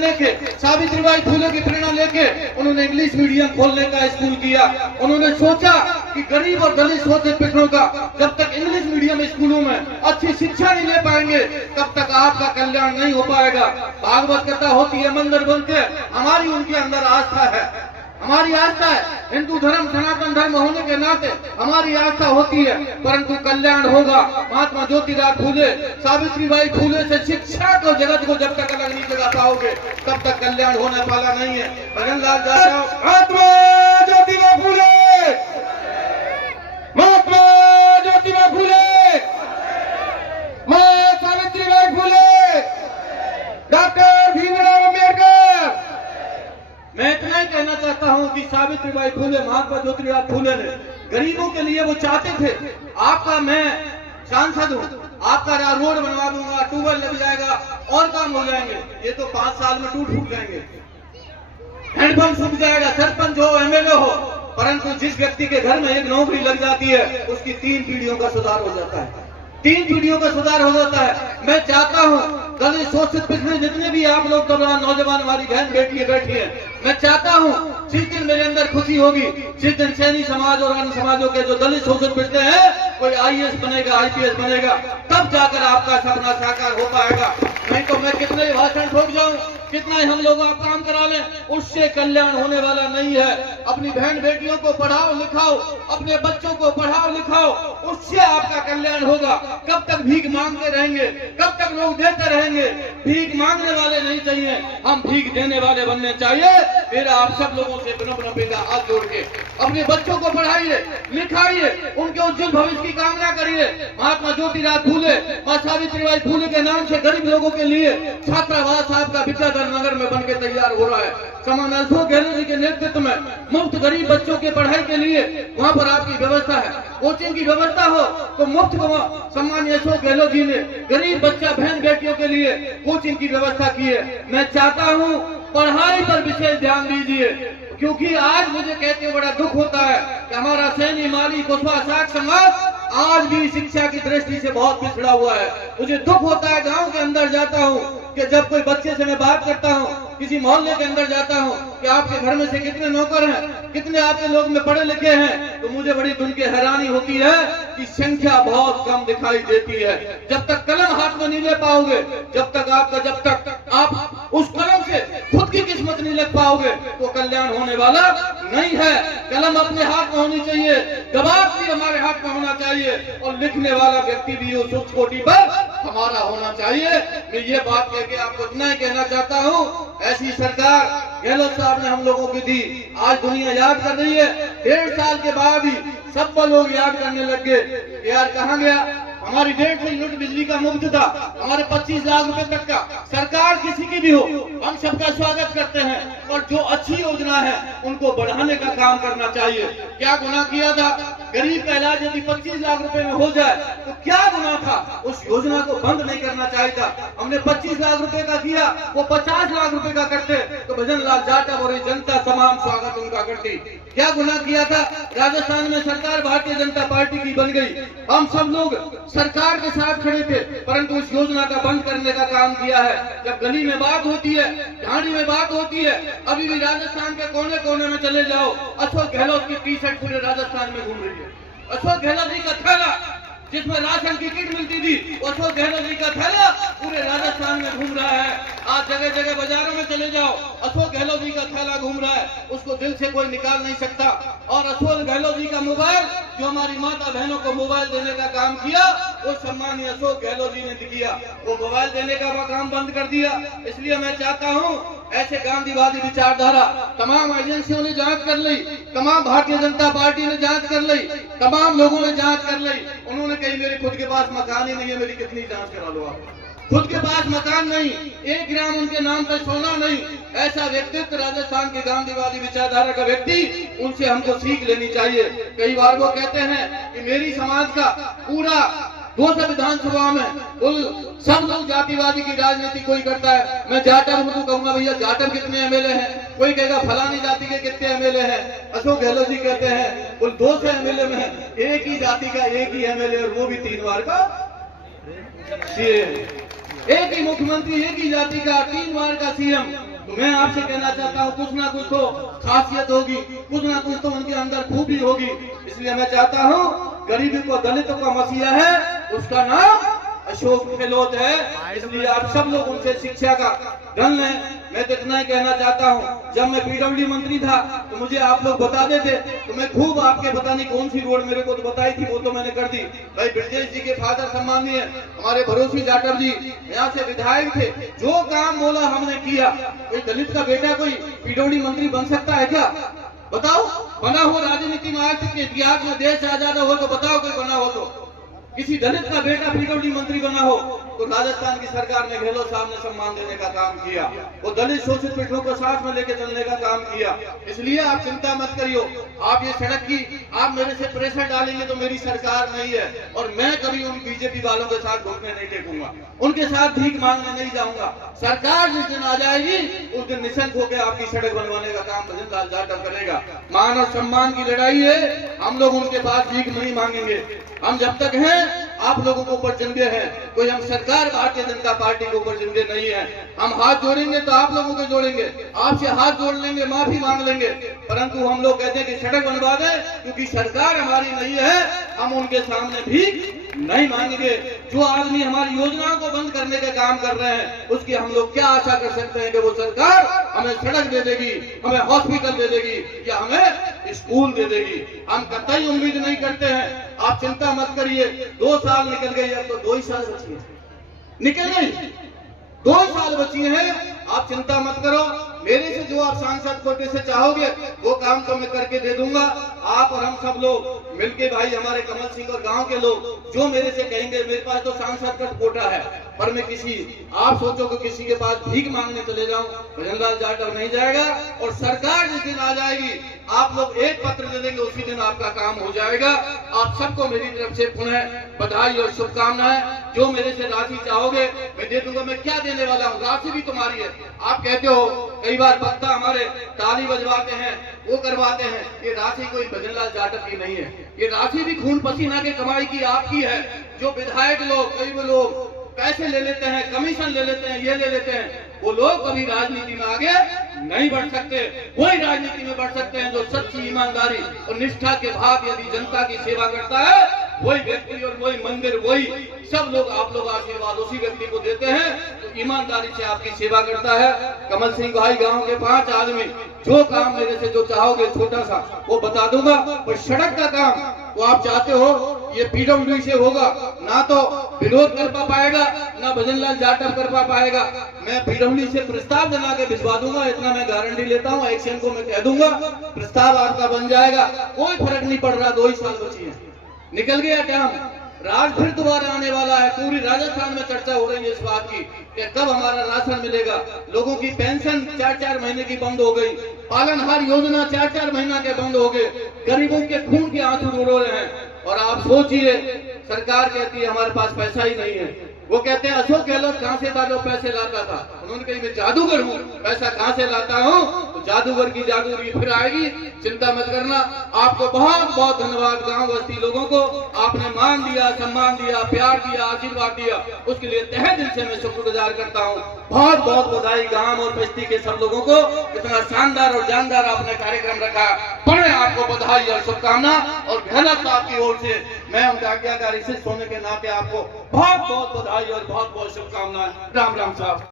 लेके, सावित्रीबाई फुले की प्रेरणा लेके उन्होंने इंग्लिश मीडियम खोलने का स्कूल किया। उन्होंने सोचा कि गरीब और दलित शोषित पिछड़ों का जब तक इंग्लिश मीडियम स्कूलों में अच्छी शिक्षा नहीं ले पाएंगे तब तक आपका कल्याण नहीं हो पाएगा। भागवत कथा होती है मंदिर बनते, हमारी उनके अंदर आस्था है, हमारी आस्था है। हिंदू धर्म सनातन धर्म होने के नाते हमारी आस्था होती है, परंतु कल्याण होगा महात्मा ज्योतिराव फूले, सावित्रीबाई फूले से शिक्षा को जगत को जब तक अलग नहीं लगा पाओगे तब तक कल्याण होने वाला नहीं है। भजनलाल जाटव, महात्मा ज्योतिबा फुले, महात्मा ज्योतिबा फुले, मां सावित्रीबाई फुले, डॉक्टर भीमराव अम्बेडकर। मैं इतना ही कहना चाहता हूं कि सावित्रीबाई फुले, महात्मा ज्योतिराव फुले ने गरीबों के लिए वो चाहते थे, आपका मैं सांसद हूं, आपका रोड बनवा दूंगा, ट्यूबवेल लग जाएगा और काम हो जाएंगे। ये तो 5 साल में टूट फूट जाएंगे, हैंडपंप सूख जाएगा, सरपंच हो एमएलए हो, परंतु जिस व्यक्ति के घर में एक नौकरी लग जाती है उसकी 3 पीढ़ियों का सुधार हो जाता है, 3 पीढ़ियों का सुधार हो जाता है। मैं चाहता हूं दलित शोषित पिछड़े जितने भी आप लोग जवान नौजवान हमारी बहन बेटी बैठी है, मैं चाहता हूं जिस दिन मेरे अंदर खुशी होगी, जिस दिन सैनी समाज और अन्य समाजों के जो दलित शोषित पिछड़े हैं कोई आईएएस बनेगा, आईपीएस बनेगा, तब जाकर आपका सपना साकार हो पाएगा। नहीं तो मैं कितने ही भाषण ठोक जाऊं, कितना ही हम लोगों का काम करा लें, उससे कल्याण होने वाला नहीं है। अपनी बहन बेटियों को पढ़ाओ लिखाओ, अपने बच्चों को पढ़ाओ लिखाओ, उससे आपका कल्याण होगा। कब तक भीख मांगते रहेंगे, कब तक लोग देते रहेंगे? भीख मांगने वाले नहीं चाहिए, हम भीख देने वाले बनने चाहिए। मेरा आप सब लोगों से विनम्र हाथ जोड़ के अपने बच्चों को पढ़ाइए लिखाइए, उनके उज्जवल भविष्य की कामना करिए। महात्मा ज्योतिराव फूले, मां सावित्रीबाई फूले के नाम से गरीब लोगों के लिए छात्रावास आपका विद्याधर नगर में बनके तैयार हो रहा है। समान अशोक गहलोत जी के नेतृत्व में मुफ्त गरीब बच्चों के पढ़ाई के लिए वहां पर आपकी व्यवस्था है, कोचिंग की व्यवस्था हो तो मुफ्त सम्मानीय अशोक गहलोत जी ने गरीब बच्चा बहन बेटियों के लिए कोचिंग की व्यवस्था की है। मैं चाहता हूं पढ़ाई पर विशेष ध्यान दीजिए, क्योंकि आज मुझे कहते हुए बड़ा दुख होता है कि हमारा सैनी माली कुशवाहा साख समाज आज भी शिक्षा की दृष्टि से बहुत पिछड़ा हुआ है। मुझे दुख होता है, गांव के अंदर जाता हूं कि जब कोई बच्चे से मैं बात करता हूं, किसी मोहल्ले के अंदर जाता हूं कि आपके घर में से कितने नौकर हैं, कितने आपके लोग में पढ़े लिखे हैं, तो मुझे बड़ी सुन के हैरानी होती है कि संख्या बहुत कम दिखाई देती है। जब तक कलम हाथ में नहीं ले पाओगे, जब तक आप उस कलम से खुद की किस्मत नहीं लिख पाओगे तो कल्याण होने वाला नहीं है। कलम अपने हाथ में होनी चाहिए, जवाब भी हमारे हाथ में होना चाहिए और लिखने वाला व्यक्ति भी उस उच्च कोटि पर हमारा होना चाहिए। मैं ये बात कह के आपको इतना ही कहना चाहता हूँ, ऐसी सरकार गहलोत साहब ने हम लोगों की दी, आज दुनिया याद कर रही है। 1.5 साल के बाद ही सब लोग याद करने लग गए, यार कहाँ गया हमारी 150 यूनिट बिजली का मुफ्त था, हमारे 25 लाख रुपए तक का। सरकार किसी की भी हो हम सबका स्वागत करते हैं, और जो अच्छी योजना है उनको बढ़ाने का काम करना चाहिए। क्या गुनाह किया था? गरीब का इलाज यदि 25 लाख रुपए में हो जाए तो क्या गुनाह था? उस योजना को बंद नहीं करना चाहिए था। हमने 25 लाख रुपए का किया, वो 50 लाख रुपए का करते तो भजनलाल जाटव और जनता तमाम स्वागत उनका करती। क्या गुनाह किया था? राजस्थान में सरकार भारतीय जनता पार्टी की बन गई, हम सब लोग सरकार के साथ खड़े थे, परंतु उस योजना का बंद करने का काम किया है। जब गली में बात होती है, झाड़ी में बात होती है, अभी भी राजस्थान के कोने कोने में चले जाओ, अशोक गहलोत की टी-शर्ट पूरे राजस्थान में घूम रही है। अशोक गहलोत जी का थैला जिसमें राशन की किट मिलती थी, अशोक गहलोत जी का थैला पूरे राजस्थान में घूम रहा है। आज जगह जगह बाजारों में चले जाओ, अशोक गहलोत जी का थैला घूम रहा है, उसको दिल से कोई निकाल नहीं सकता। और अशोक गहलोत जी का मोबाइल, जो हमारी माता बहनों को मोबाइल देने का काम किया, वो सम्मानीय अशोक गहलोत जी ने किया। वो मोबाइल देने का काम बंद कर दिया। इसलिए मैं चाहता हूँ ऐसे गांधीवादी विचारधारा तमाम एजेंसियों ने जांच कर ली, तमाम भारतीय जनता पार्टी ने जांच कर ली, तमाम लोगों ने जांच कर ली। उन्होंने कही मेरे खुद के पास मकान ही नहीं है, मेरी कितनी जांच करा लो आप। खुद के पास मकान नहीं, 1 ग्राम उनके नाम पर सोना नहीं। ऐसा व्यक्तित्व राजस्थान के गांधीवादी विचारधारा का व्यक्ति, उनसे हमको सीख लेनी चाहिए। कई बार वो कहते हैं कि मेरी समाज का पूरा 200 विधानसभा में सब लोग जातिवादी की राजनीति कोई करता है। मैं जाटव हूं तो कहूंगा भैया जाटव कितने एमएलए हैं, कोई कहेगा फलानी जाति के कितने एमएलए हैं। अशोक गहलोत जी कहते हैं कुल 200 एमएलए में एक ही जाति का एक ही एमएलए, और वो भी 3 बार का एक ही मुख्यमंत्री, एक ही जाति का, 3 बार का सीएम। तो मैं आपसे कहना चाहता हूँ कुछ ना कुछ तो खासियत होगी, कुछ ना कुछ तो उनके अंदर खूबी होगी। इसलिए मैं चाहता हूँ गरीबी को, दलितों का मसीहा है, उसका नाम अशोक गहलोत है। इसलिए आप सब लोग उनसे शिक्षा का धन लें। मैं तो इतना ही कहना चाहता हूँ, जब मैं पीडब्ल्यू मंत्री था तो मुझे आप लोग बता देते तो मैं खूब आपके पता नहीं कौन सी रोड मेरे को तो बताई थी, वो तो मैंने कर दी। भाई ब्रजेश जी के फादर सम्माननीय हमारे भरोसी जाटव जी यहाँ से विधायक थे, जो काम बोला हमने किया। कोई दलित का बेटा कोई पीडब्ल्यू मंत्री बन सकता है क्या? बताओ। बना हो राजनीति में आज तक के इतिहास में, देश आजाद हो तो बताओ कोई बना हो तो। किसी दलित का बेटा पीडब्ल्यू मंत्री बना हो तो राजस्थान की सरकार ने गहलोत साहब ने सम्मान देने का काम किया, वो दलित शोषित पिछड़ों को साथ में लेके चलने का काम किया। इसलिए आप चिंता मत करियो। आप ये सड़क की आप मेरे से प्रेशर डालेंगे तो मेरी सरकार नहीं है, और मैं कभी उन बीजेपी वालों के साथ घुटने नहीं टेकूंगा, उनके साथ भीख मांगने नहीं जाऊंगा। सरकार जिस दिन आ जाएगी उस दिन निशंक होकर आपकी सड़क बनवाने का काम भजन लाल जाटव करेगा। मान और सम्मान की लड़ाई है, हम लोग उनके पास भीख नहीं मांगेंगे। हम जब तक हैं आप लोगों के ऊपर जिंदे हैं, कोई हम सरकार भारतीय जनता पार्टी के ऊपर जिंदे नहीं है। हम हाथ जोड़ेंगे तो आप लोगों को जोड़ेंगे, आपसे हाथ जोड़ लेंगे, माफी मांग लेंगे, परंतु हम लोग कहते हैं कि सड़क बनवा दें, क्योंकि सरकार हमारी नहीं है, हम उनके सामने भीख नहीं मांगेंगे। जो आदमी हमारी योजनाओं को बंद करने का काम कर रहे हैं, उसकी हम लोग क्या आशा कर सकते हैं कि वो सरकार हमें सड़क दे देगी, हमें हॉस्पिटल दे देगी या हमें स्कूल दे देगी? हम कतई उम्मीद नहीं करते हैं। आप चिंता मत करिए, 2 साल निकल गए, अब तो 2 ही साल बची है, निकल गई 2 ही साल बची हैं। आप चिंता मत करो, मेरे से जो आप सांसद कोटे से चाहोगे वो काम तो मैं करके दे दूंगा। आप और हम सब लोग मिलके, भाई हमारे कमल सिंह और गांव के लोग जो मेरे से कहेंगे, मेरे पास तो सांसद का कोटा है, पर मैं किसी, आप सोचो कि किसी के पास भीख मांगने चले जाऊं, भजन लाल जाटव नहीं जाएगा। और सरकार जिस दिन आ जाएगी आप लोग एक पत्र दे देंगे, उसी दिन आपका काम हो जाएगा। आप सबको मेरी तरफ से पुनः बधाई और शुभकामनाएं। जो मेरे से राशि चाहोगे मैं दे दूंगा। मैं क्या देने वाला हूँ, राशि भी तुम्हारी है। आप कहते हो कई बार वक्ता हमारे ताली बजवाते हैं, वो करवाते हैं, ये राशि कोई भजन लाल जाटव की नहीं है, ये राशि भी खून पसीना की कमाई की आपकी है। जो विधायक लोग, कई वो लोग पैसे ले लेते हैं, कमीशन ले लेते हैं, ये ले लेते हैं, वो लोग कभी राजनीति में आगे नहीं बढ़ सकते। वही राजनीति में बढ़ सकते हैं जो सच्ची ईमानदारी और निष्ठा के भाव यदि जनता की सेवा करता है, वही व्यक्ति और वही मंदिर, वही सब लोग, आप लोग आशीर्वाद उसी व्यक्ति को देते हैं तो ईमानदारी से आपकी सेवा करता है। कमल सिंह भाई, गांव के 5 आदमी, जो काम मेरे से जो चाहोगे छोटा सा वो बता दूंगा। पर सड़क का काम वो आप चाहते हो ये पीडब्ल्यू से होगा, ना तो विरोध कर पाएगा ना भजन लाल जाटव कर पाएगा। मैं पीडब्ल्यू से प्रस्ताव बना के भिजवा दूंगा, इतना मैं गारंटी लेता हूँ। एक्शन को मैं कह दूंगा, प्रस्ताव आपका बन जाएगा, कोई फर्क नहीं पड़ रहा। 2 ही साल बची है, निकल गया टाइम, राज फिर दोबारा आने वाला है। पूरी राजस्थान में चर्चा हो रही है इस बात की कि कब हमारा राशन मिलेगा। लोगों की पेंशन 4-4 महीने की बंद हो गई, पालनहार योजना 4-4 महीना के बंद हो गए, गरीबों के खून के आंसू रो रहे हैं। और आप सोचिए, सरकार कहती है हमारे पास पैसा ही नहीं है। वो कहते हैं अशोक गहलोत कहां से था जो पैसे लाता था? उन्होंने कहा मैं जादूगर हूँ, पैसा कहां से लाता हूँ? तो जादूगर की जादूगरी फिर आएगी, चिंता मत करना। आपको बहुत बहुत धन्यवाद गांव बस्ती लोगों को, आपने मान दिया, सम्मान दिया, प्यार दिया, आशीर्वाद दिया, उसके लिए तहे दिल से मैं शुक्रगुजार करता हूँ। बहुत बहुत बधाई गांव और बस्ती के सब लोगों को, इतना शानदार और जानदार आपने कार्यक्रम रखा, बड़े आपको बधाई और शुभकामना। और गहलोत साहब की ओर से मैं उनका आज्ञाकारी शिष्य होने के नाते आपको बहुत बहुत बधाई और बहुत बहुत शुभकामनाएं। राम राम साहब।